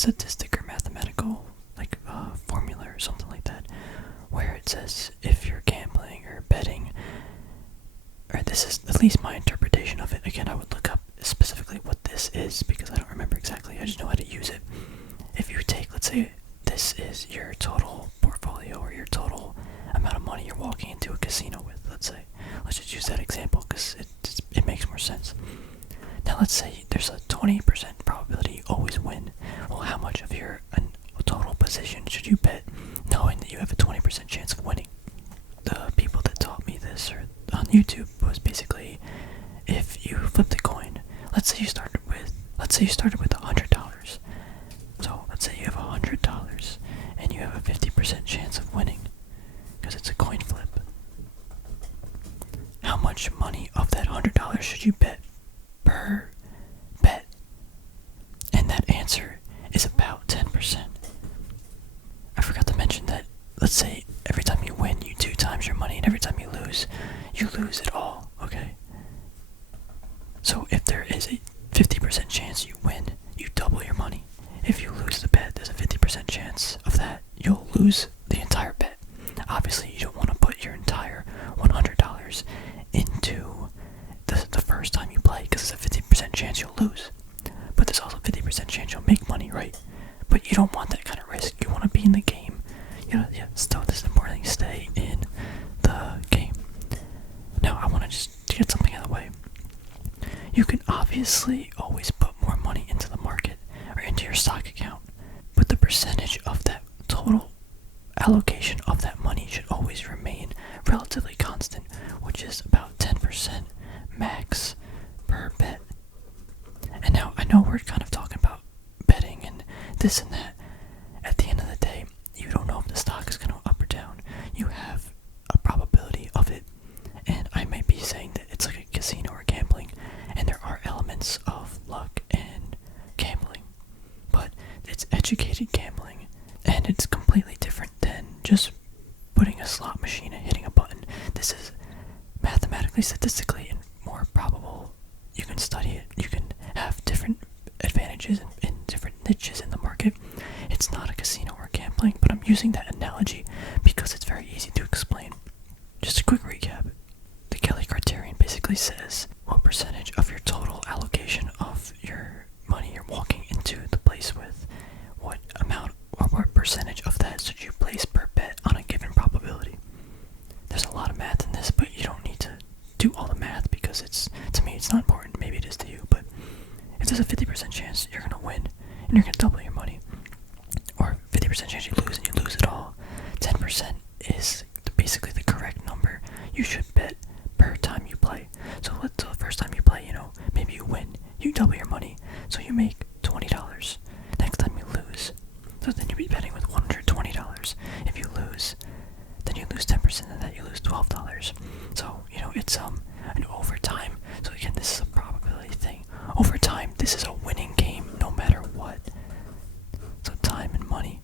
statistic or mathematical formula or something like that, where it says if you're gambling or betting, or this is at least my interpretation of it. Again, I would look up specifically what this is because I don't remember exactly. I just know how to use it. If you take, let's say, this is your total portfolio or your total amount of money you're walking into a casino with, let's say. Let's just use that example because it makes more sense. Now let's say there's a 20% probability you always win. Well, how much of your total position should you bet knowing that you have a 20% chance of winning? The people that taught me this or on YouTube was basically, if you flipped a coin, let's say you started with $100. So let's say you have $100 and you have a 50% chance of winning because it's a coin flip. How much money of that $100 should you bet per bet? And that answer is about 10%. I forgot to mention that, let's say every time you win, you 2 times your money, and every time you lose it all, okay? So if there is a 50% chance you win, you double your money. If you lose the bet, there's a 50% chance of that you'll lose the entire bet. Obviously, you don't want to put your entire $100 into the first time you play because there's a 50% chance you'll lose. But there's also a 50% chance you'll make money, right? But you don't want that kind of risk. You want to be in the game. Still, this is important thing, stay in the game. Now, I want to just get something out of the way. You can obviously always put more money into the market or into your stock account, but the percentage of that total allocation of that money should always remain relatively constant, which is about 10% max per bet. And now, I know we're kind of talking about betting and this and that. At the end of the day, you don't know if the stock is going to up or down. You have a probability of it. And I might be saying that it's like a casino or gambling, and there are elements of luck and gambling. But it's educated gambling, and it's completely different than just putting a slot machine and hitting a button. This is mathematically, statistically, and more probable. You can study it. You can have different advantages in different niches in the market. It's not a casino or gambling, but I'm using that analogy because it's very easy to explain. Just a quick recap. The Kelly Criterion basically says what percentage of your total allocation of your money you're walking into the place with, what amount or what percentage of that should you place per bet on a given probability. There's a lot of math in this, but you don't need to do all the math because to me it's not important. Maybe it is to you, but if there's a 50% chance you're going to win and you're going to double your money, or 50% chance you lose and you lose it all, 10% is basically the correct number you should bet per time you play. So the first time you play, maybe you win, you double your money, so you make $20. Next time you lose, so then you'll be betting with $120. If you lose, then you lose 10% of that, you lose $12. So, it's an overtime. So again, this is a probability thing. Over time, this is a winning game no matter what. So time and money,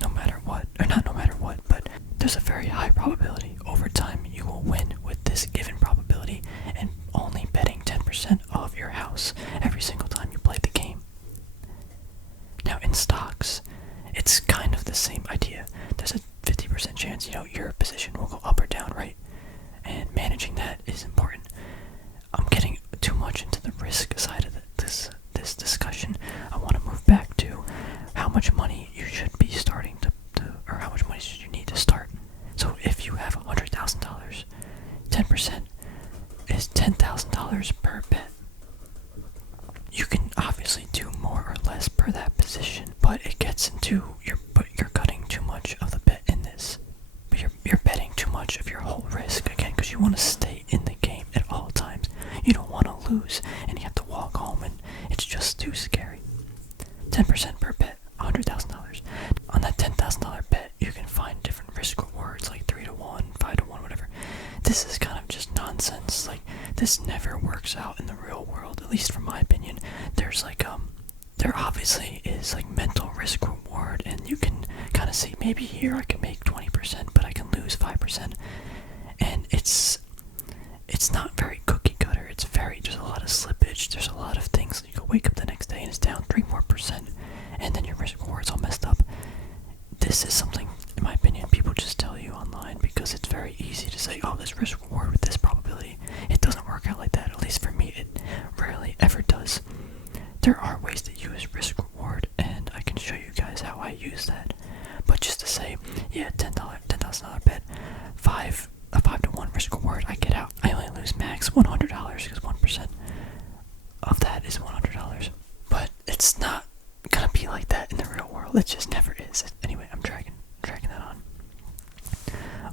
no matter what, or not no matter what, but there's a very high probability over time you will win with this given probability and only betting 10% of your house every single time you play the game. Now in stocks, it's kind of the same idea. There's a 50% chance, your position will go up or down, right? And managing that is important. I'm getting too much into the risk side of this discussion. I want to move back to how much money you should be starting to or how much money should you need to start. So if you have $100,000, 10% is $10,000 per bet. You can obviously do more or less per that position, but it gets into you're cutting too much of the bet in this. But you're betting too much of your whole risk again because you want to stay in the game at all times. You don't want to lose and you have to walk home and it's just too scary. 10% per bet, $100,000. On that $10,000 bet, you can find different risk rewards like 3-to-1, 5-to-1, whatever. This is kind of just nonsense. Like, this never works out in the real world, at least from my opinion. There's there obviously is mental risk reward, and you can kind of see maybe here I can make 20%, but I can lose 5%. And it's not very cookie cutter. There's a lot of slippage. There's a lot of things. You can wake up the next day and is down 3 more percent, and then your risk reward's all messed up. This is something, in my opinion, people just tell you online because it's very easy to say, oh, this risk reward with this probability. It doesn't work out like that. At least for me, it rarely ever does. There are ways to use risk reward, and I can show you guys how I use that. But just to say, yeah, $10,000 bet, a 5 to 1 risk reward, I get out. I only lose max $100 because 1% of that is $100. But it's not gonna be like that in the real world. It just never is. Anyway, I'm dragging that on.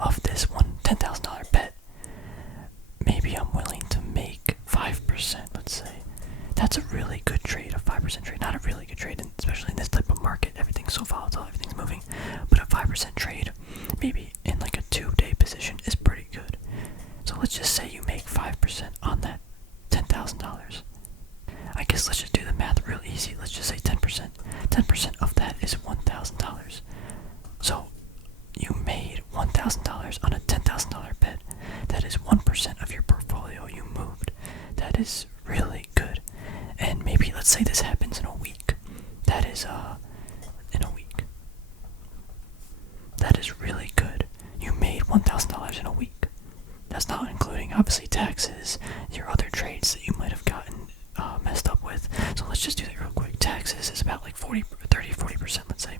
Of this $10,000 bet, maybe I'm willing to make 5%, let's say. That's a really good trade, a 5% trade. Not a really good trade, especially in this type of market. Everything's so volatile, everything's moving. But a 5% trade, maybe in like a 2-day position, is pretty good. So let's just say you make 5% on that $10,000. I guess let's just do the math real easy. Let's just say 10%. 10% of that is $1,000. So you made $1,000 on a $10,000 bet. That is 1% of your portfolio you moved. That is really good. And maybe let's say this happens in a week. That is in a week. That is really good. You made $1,000 in a week. That's not including obviously taxes, your other trades that you might have gotten messed up with. So let's just do that real quick. Taxes is about like 40%, let's say.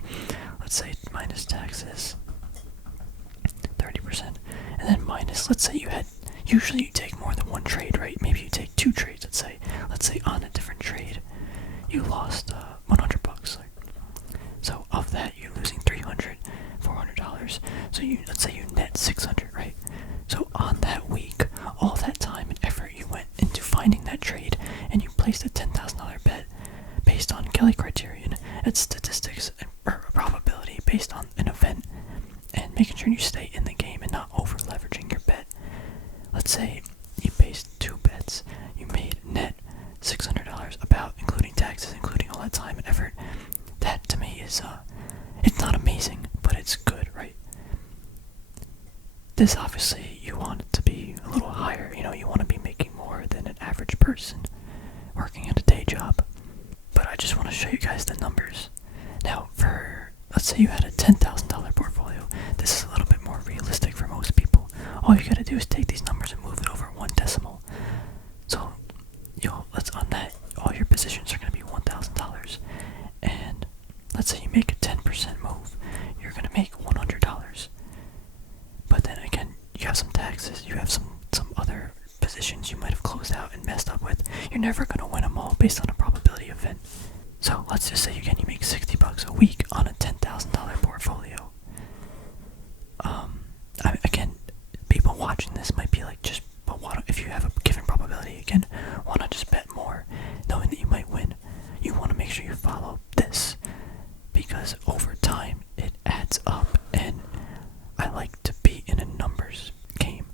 Let's say minus taxes, 30%. And then minus, let's say usually you take more than one trade, right? Maybe you take 2 trades, let's say. Let's say on a different trade, you lost $100. So of that, you're losing $300, $400. So let's say you net $600, right? So on that week, all that time and effort you went into finding that trade, and you placed a $10,000 bet based on Kelly Criterion, it's statistics and probability based on an event, and making sure you stay in the game and not over leveraging your bet. Let's say you placed 2 bets, you made net $600, about including taxes, including all that time and effort. That to me is it's not amazing, but it's good, right? This obviously you want it to be a little higher, you want to be making more than an average person working at a day job. But I just want to show you guys the numbers. Now let's say you had a $10,000 portfolio. This is a little bit more realistic for most people. All you gotta do is take these numbers and move it over 1 decimal. So let's on that, all your positions are gonna be $1,000. And let's say you make a 10% move, you're gonna make $100. But then again, you have some taxes, you have some other positions you might have closed out and messed up with. You're never gonna win them all based on a probability event. So let's just say again you make $60 a week on a $10,000 portfolio. Again, people watching this might be like, but if you have a given probability, again, why not just bet more, knowing that you might win? You want to make sure you follow this, because over time it adds up, and I like to be in a numbers game.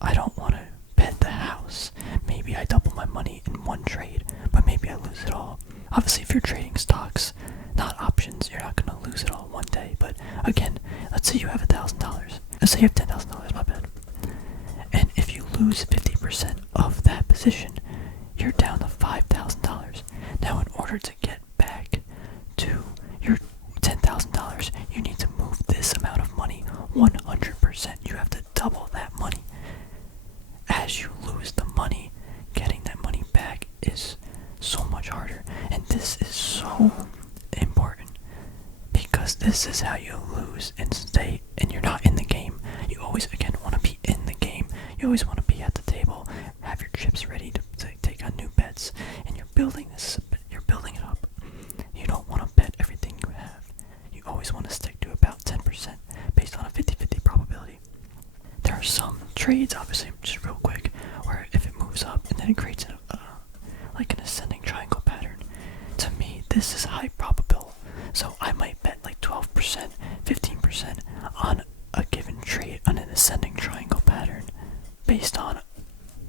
I don't want to bet the house. Maybe I double my money in one trade, but maybe I lose it all. Obviously, if you're trading stocks, not options, you're not going to lose it all one day. But again, let's say you have $1,000. Let's say you have $10,000, my bad. And if you lose 50% of that position, you're down to $5,000. Now, in order to get back to your $10,000, you need to move this amount of money 100%. You have to double that money. As you lose the money, getting that money back is so much harder. And this is so important, because this is how you lose and stay, and you're not in the game. You always, again, want to be in the game. You always want to be at the table, have your chips ready to take on new bets, and you're building it up. You don't want to bet everything you have. You always want to stick to about 10% based on a 50-50 probability. There are some trades, obviously, just real quick, where if it moves up and then it creates like an ascending triangle pattern, to me, this is high probable. So I might bet like 12%, 15% on a given trade on an ascending triangle pattern based on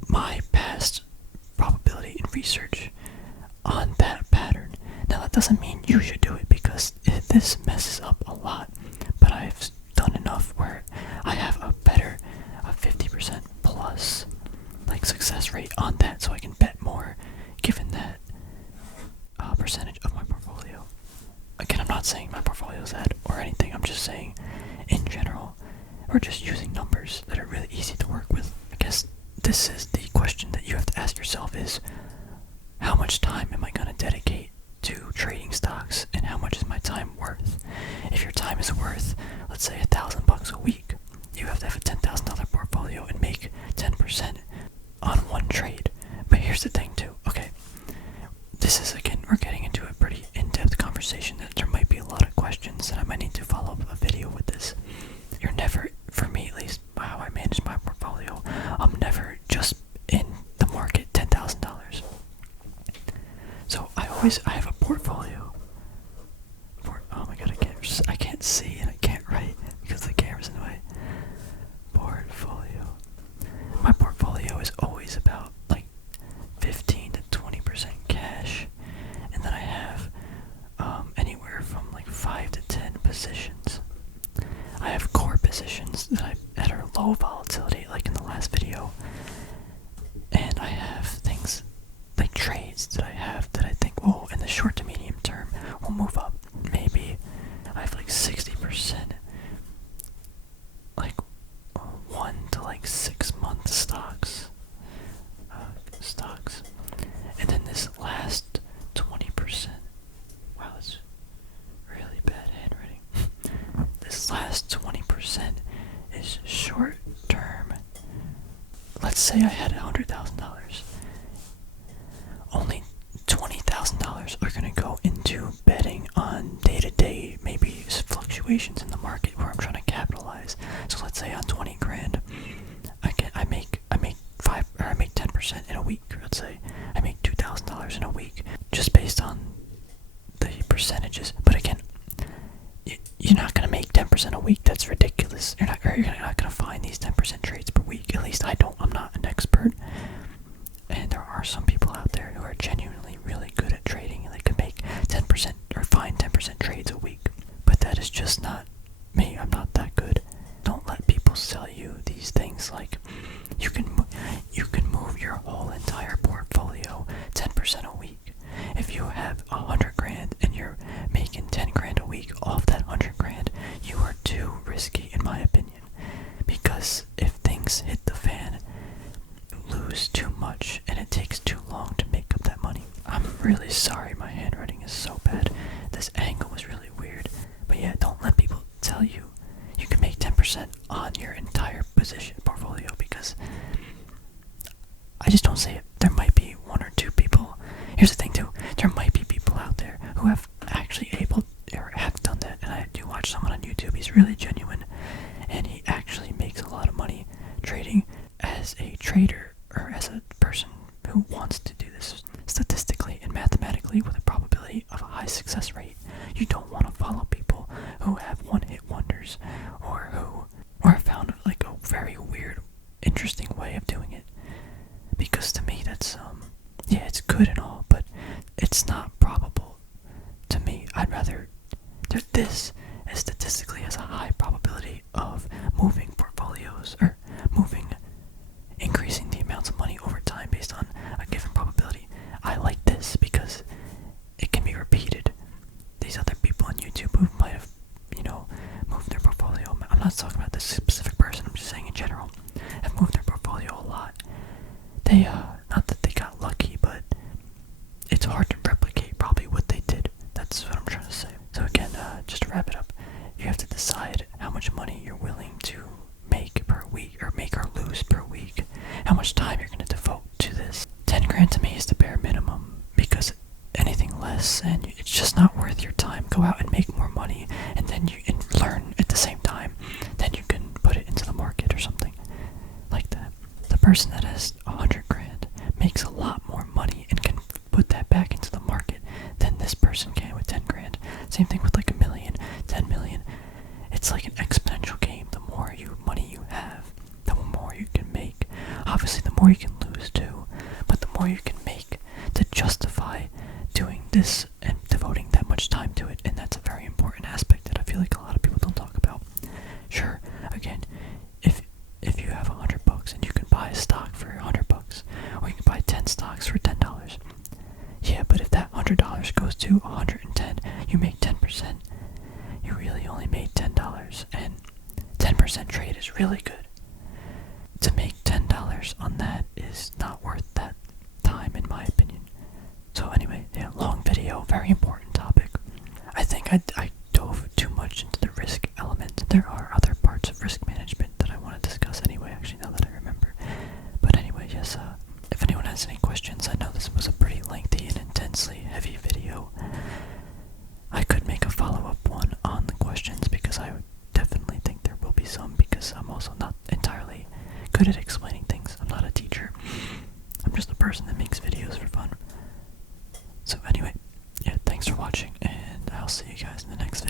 my past probability and research on that pattern. Now that doesn't mean you should do it, because this messes up a lot, but I've done enough where I have a 50% plus success rate on that, so I can bet more, given that percentage of my portfolio. Again, I'm not saying my portfolio is that or anything. I'm just saying, in general, we're just using numbers that are really easy to work with. I guess this is the question that you have to ask yourself is, how much time am I going to dedicate to trading stocks, and how much is my time worth? If your time is worth, let's say $1,000 a week, you have to have a $10,000 portfolio and make 10% on one trade. But here's the thing too, okay, this is, again, we're getting into a pretty in-depth conversation that there might be a lot of questions, and I might need to follow up a video with this. You're never, for me at least, how I manage my portfolio, I'm never just in the market $10,000. So I have a portfolio. Oh my god, I can't see and I can't write because the camera's in the way. Portfolio. My portfolio is always about like 15 to 20% cash, and then I have anywhere from like 5 to 10 positions. I have core positions that are low volatility, like in the last video, and I have things like trades that I have that I think will, in the short to medium term, will move up. Maybe I have like 60%, like 1 to like 6 month stocks, and then this last 20%. Wow, that's really bad handwriting. This last 20% is short term. Let's say I had $100,000. Only $20,000 are going to go into betting on day-to-day, maybe fluctuations in the market where I'm trying to capitalize. So let's say on 20 grand, I make 10% in a week. Let's say I make $2,000 in a week, just based on the percentages. But again, you're not going to make 10% a week. That's ridiculous. You're not going to find these 10% trades per week. At least I don't. I'm not an expert. And there are some people out there who are genuinely really good at trading, and they can make 10% or find 10% trades a week. But that is just not me. I'm not that good. Don't let people sell you these things like you can move your whole entire portfolio 10% a week. If you have 100 grand and you're making 10 grand a week off that 100 grand, you are too risky, in my opinion. Because if things hit the fan, lose too much and it takes too long to make up that money. I'm really sorry my handwriting is so bad. This angle was really weird. But yeah, don't let people tell you you can make 10% on your entire position portfolio, because I just don't see it. There might be one or two people. Here's the thing too. There might be people out there who have actually have done that, and I do watch someone on YouTube. He's really genuine, and he actually makes a lot of money trading as a trader, or as a person who wants to do this statistically and mathematically with a probability of a high success rate. You don't want to follow people who have one-hit wonders, or have found like a very weird, interesting way of doing it. Because to me, that's yeah, it's good and all, but it's not probable to me. I'd rather this as statistically has a high probability of moving portfolios, or increasing the amounts of money over time based on a given probability. I like this because it can be repeated. These other people on YouTube who might have, moved their portfolio, I'm not talking about this specific person, I'm just saying in general, have moved their portfolio a lot. They, not that they got lucky, but it's hard to replicate probably what they did. That's what I'm trying to say. So again, just to wrap it up, you have to decide how much money you're willing to make per week, or make or lose per week, how much time you're going to devote to this. 10 grand to me is the bare minimum, because anything less, and it's just not worth your time. Go out and make more money, and then you learn at the same time. Then you can put it into the market or something like that. The person that has 100 grand makes a lot more money and can put that back into the market than this person can with 10 grand. Same thing with like $1 million, 10 million. It's like an exponential game. The more money you have, the more you can make. Obviously, the more you can lose too, but the more you can make to justify doing this and devoting that much time to it. And that's a very important aspect that I feel like a lot of people don't talk about. Sure, again, if you have $100 and you can buy a stock for $100, or you can buy 10 stocks for $10, yeah, but if that $100 goes goes to 110, you make 10%. You really only made $10, and 10% trade is really good. To make $10 on that is not worth that time, in my opinion. So anyway, yeah, long video, very important topic. I think I dove too much into the risk element. There are other parts of risk management that I want to discuss anyway, actually, now that I remember. But anyway, yes, if anyone has any questions, I know this was a pretty lengthy and intensely heavy video. I could make a follow-up one on the questions, because I definitely think there will be some, because I'm also not entirely good at explaining things. I'm not a teacher. I'm just a person that makes videos for fun. So anyway, yeah, thanks for watching, and I'll see you guys in the next video.